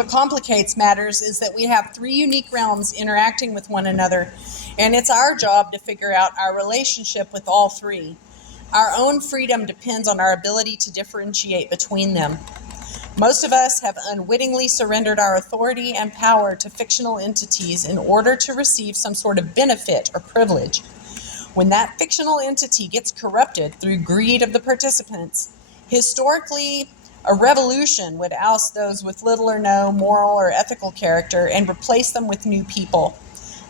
What complicates matters is that we have three unique realms interacting with one another, and it's our job to figure out our relationship with all three. Our own freedom depends on our ability to differentiate between them. Most of us have unwittingly surrendered our authority and power to fictional entities in order to receive some sort of benefit or privilege. When that fictional entity gets corrupted through greed of the participants, historically, a revolution would oust those with little or no moral or ethical character and replace them with new people.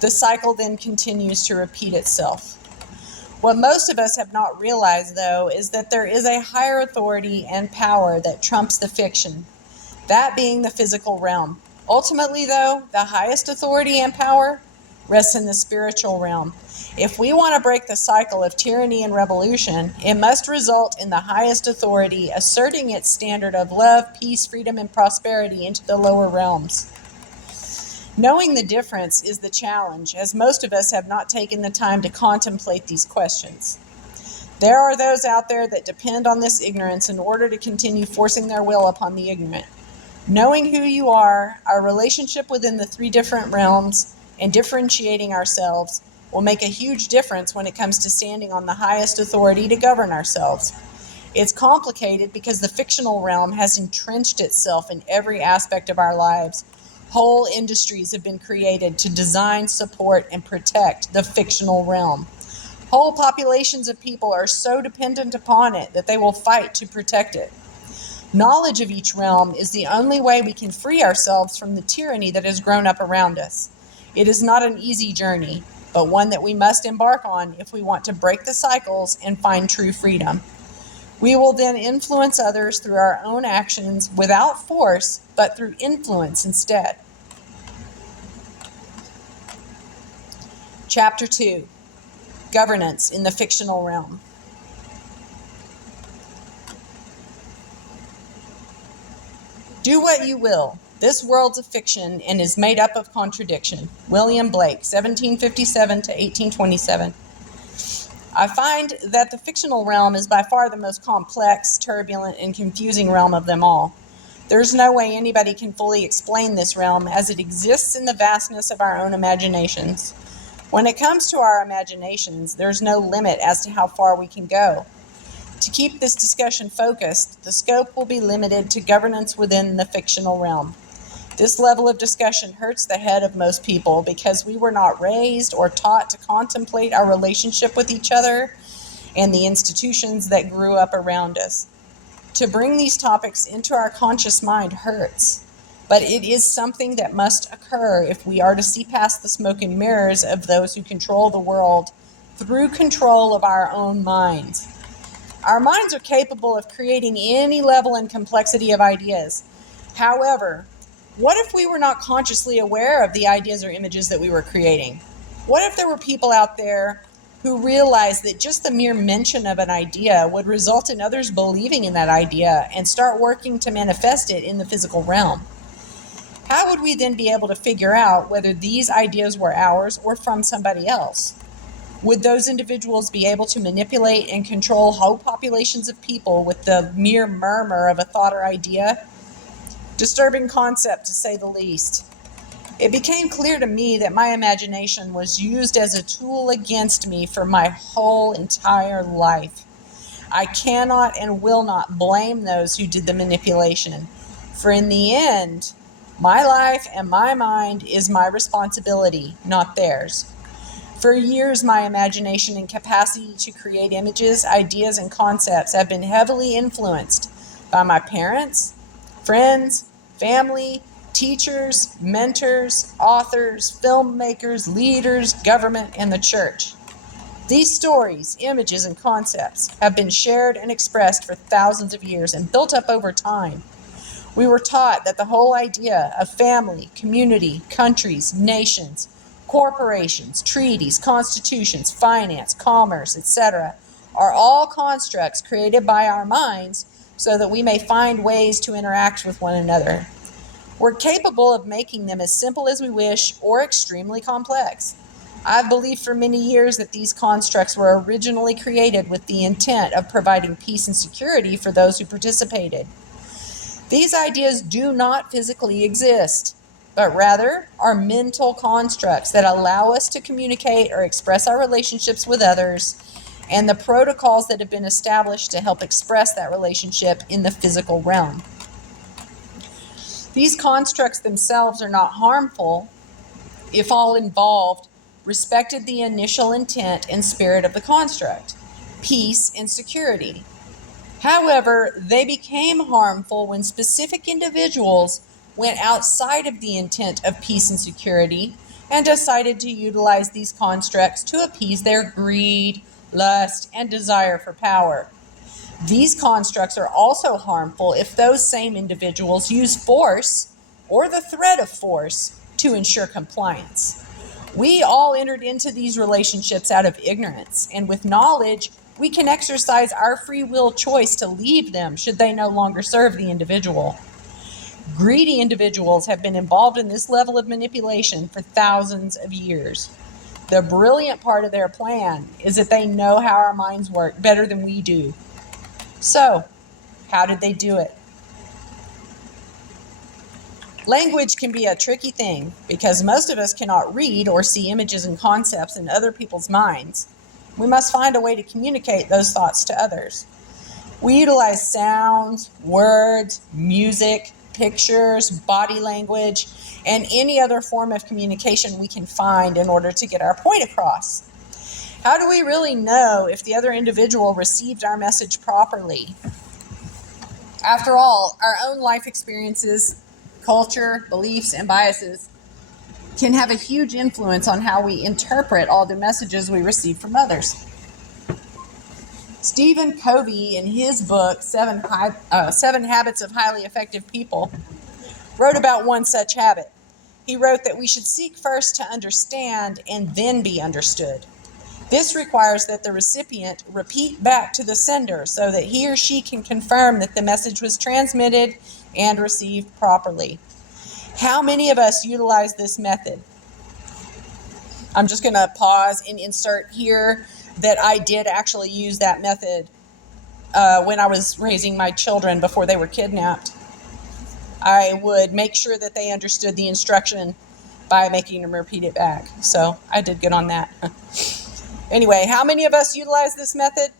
The cycle then continues to repeat itself. What most of us have not realized, though, is that there is a higher authority and power that trumps the fiction, that being the physical realm. Ultimately, though, the highest authority and power rests in the spiritual realm. If we want to break the cycle of tyranny and revolution, it must result in the highest authority asserting its standard of love, peace, freedom, and prosperity into the lower realms. Knowing the difference is the challenge, as most of us have not taken the time to contemplate these questions. There are those out there that depend on this ignorance in order to continue forcing their will upon the ignorant. Knowing who you are, our relationship within the three different realms, and differentiating ourselves will make a huge difference when it comes to standing on the highest authority to govern ourselves. It's complicated because the fictional realm has entrenched itself in every aspect of our lives. Whole industries have been created to design, support, and protect the fictional realm. Whole populations of people are so dependent upon it that they will fight to protect it. Knowledge of each realm is the only way we can free ourselves from the tyranny that has grown up around us. It is not an easy journey, but one that we must embark on if we want to break the cycles and find true freedom. We will then influence others through our own actions without force, but through influence instead. Chapter 2, Governance in the Fictional Realm. Do what you will. This world's a fiction and is made up of contradiction. William Blake, 1757 to 1827. I find that the fictional realm is by far the most complex, turbulent, and confusing realm of them all. There's no way anybody can fully explain this realm as it exists in the vastness of our own imaginations. When it comes to our imaginations, there's no limit as to how far we can go. To keep this discussion focused, the scope will be limited to governance within the fictional realm. This level of discussion hurts the head of most people because we were not raised or taught to contemplate our relationship with each other and the institutions that grew up around us. To bring these topics into our conscious mind hurts, but it is something that must occur if we are to see past the smoke and mirrors of those who control the world through control of our own minds. Our minds are capable of creating any level and complexity of ideas. However, what if we were not consciously aware of the ideas or images that we were creating? What if there were people out there who realized that just the mere mention of an idea would result in others believing in that idea and start working to manifest it in the physical realm? How would we then be able to figure out whether these ideas were ours or from somebody else? Would those individuals be able to manipulate and control whole populations of people with the mere murmur of a thought or idea? Disturbing concept, to say the least. It became clear to me that my imagination was used as a tool against me for my whole entire life. I cannot and will not blame those who did the manipulation, for in the end, my life and my mind is my responsibility, not theirs. For years, my imagination and capacity to create images, ideas, and concepts have been heavily influenced by my parents, friends, family, teachers, mentors, authors, filmmakers, leaders, government, and the church. These stories, images, and concepts have been shared and expressed for thousands of years and built up over time. We were taught that the whole idea of family, community, countries, nations, corporations, treaties, constitutions, finance, commerce, etc., are all constructs created by our minds so that we may find ways to interact with one another. We're capable of making them as simple as we wish or extremely complex. I've believed for many years that these constructs were originally created with the intent of providing peace and security for those who participated. These ideas do not physically exist, but rather are mental constructs that allow us to communicate or express our relationships with others and the protocols that have been established to help express that relationship in the physical realm. These constructs themselves are not harmful if all involved respected the initial intent and spirit of the construct, peace and security. However, they became harmful when specific individuals went outside of the intent of peace and security and decided to utilize these constructs to appease their greed, lust, and desire for power. These constructs are also harmful if those same individuals use force or the threat of force to ensure compliance. We all entered into these relationships out of ignorance, and with knowledge, we can exercise our free will choice to leave them should they no longer serve the individual. Greedy individuals have been involved in this level of manipulation for thousands of years. The brilliant part of their plan is that they know how our minds work better than we do. So, how did they do it? Language can be a tricky thing because most of us cannot read or see images and concepts in other people's minds. We must find a way to communicate those thoughts to others. We utilize sounds, words, music, pictures, body language, and any other form of communication we can find in order to get our point across. How do we really know if the other individual received our message properly? After all, our own life experiences, culture, beliefs, and biases can have a huge influence on how we interpret all the messages we receive from others. Stephen Covey, in his book, Seven Habits of Highly Effective People, wrote about one such habit. He wrote that we should seek first to understand and then be understood. This requires that the recipient repeat back to the sender so that he or she can confirm that the message was transmitted and received properly. How many of us utilize this method? I'm just going to pause and insert here that I did actually use that method when I was raising my children before they were kidnapped. I would make sure that they understood the instruction by making them repeat it back. So I did good on that. Anyway, how many of us utilize this method?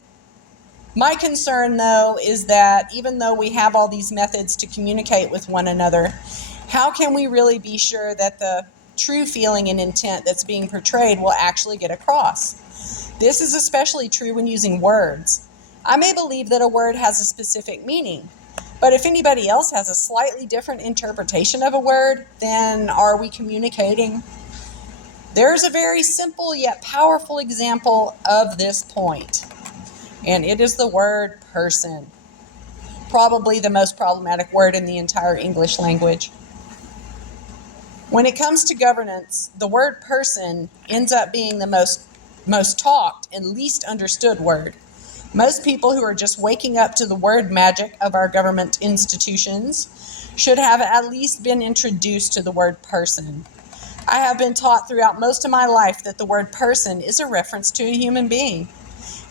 My concern, though, is that even though we have all these methods to communicate with one another, how can we really be sure that the true feeling and intent that's being portrayed will actually get across? This is especially true when using words. I may believe that a word has a specific meaning, but if anybody else has a slightly different interpretation of a word, then are we communicating? There's a very simple yet powerful example of this point, and it is the word person. Probably the most problematic word in the entire English language. When it comes to governance, the word person ends up being the most talked and least understood word. Most people who are just waking up to the word magic of our government institutions should have at least been introduced to the word person. I have been taught throughout most of my life that the word person is a reference to a human being.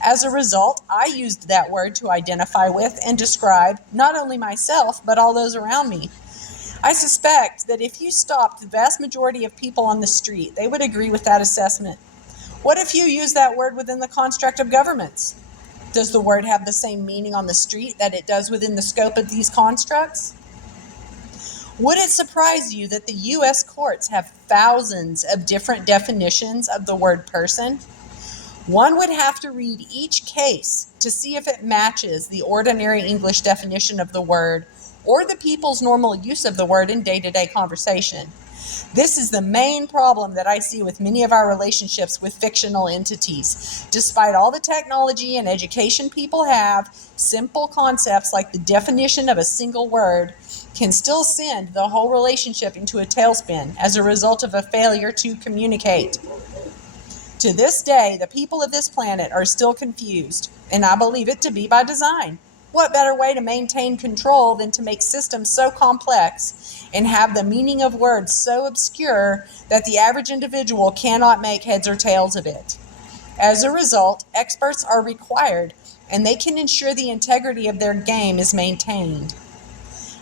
As a result, I used that word to identify with and describe not only myself, but all those around me. I suspect that if you stopped the vast majority of people on the street, they would agree with that assessment. What if you use that word within the construct of governments? Does the word have the same meaning on the street that it does within the scope of these constructs? Would it surprise you that the U.S. courts have thousands of different definitions of the word person? One would have to read each case to see if it matches the ordinary English definition of the word or the people's normal use of the word in day-to-day conversation. This is the main problem that I see with many of our relationships with fictional entities. Despite all the technology and education people have, simple concepts like the definition of a single word can still send the whole relationship into a tailspin as a result of a failure to communicate. To this day, the people of this planet are still confused, and I believe it to be by design. What better way to maintain control than to make systems so complex and have the meaning of words so obscure that the average individual cannot make heads or tails of it? As a result, experts are required, and they can ensure the integrity of their game is maintained.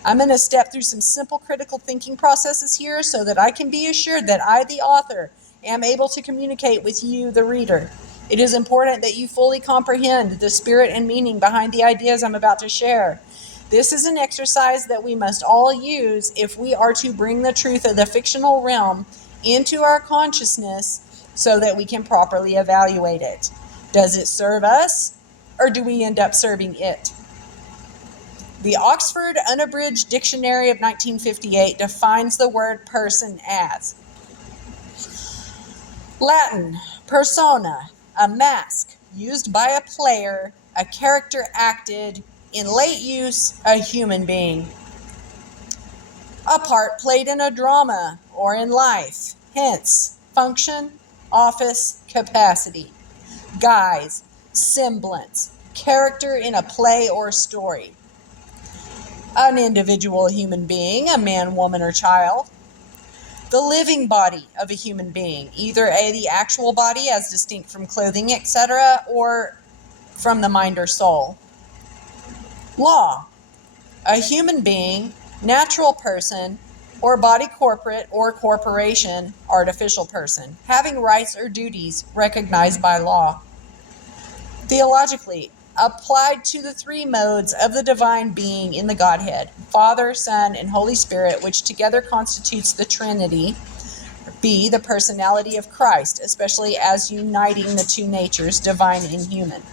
I'm going to step through some simple critical thinking processes here so that I can be assured that I, the author, am able to communicate with you, the reader. It is important that you fully comprehend the spirit and meaning behind the ideas I'm about to share. This is an exercise that we must all use if we are to bring the truth of the fictional realm into our consciousness so that we can properly evaluate it. Does it serve us, or do we end up serving it? The Oxford Unabridged Dictionary of 1958 defines the word person as Latin, persona, a mask used by a player, a character acted, in late use, a human being. A part played in a drama or in life, hence, function, office, capacity. Guise, semblance, character in a play or story. An individual human being, a man, woman, or child. The living body of a human being, either the actual body as distinct from clothing, etc., or from the mind or soul. Law, a human being, natural person, or body corporate or corporation, artificial person, having rights or duties recognized by law. Theologically, applied to the three modes of the divine being in the Godhead, Father, Son, and Holy Spirit, which together constitutes the Trinity. The personality of Christ, especially as uniting the two natures, divine and human.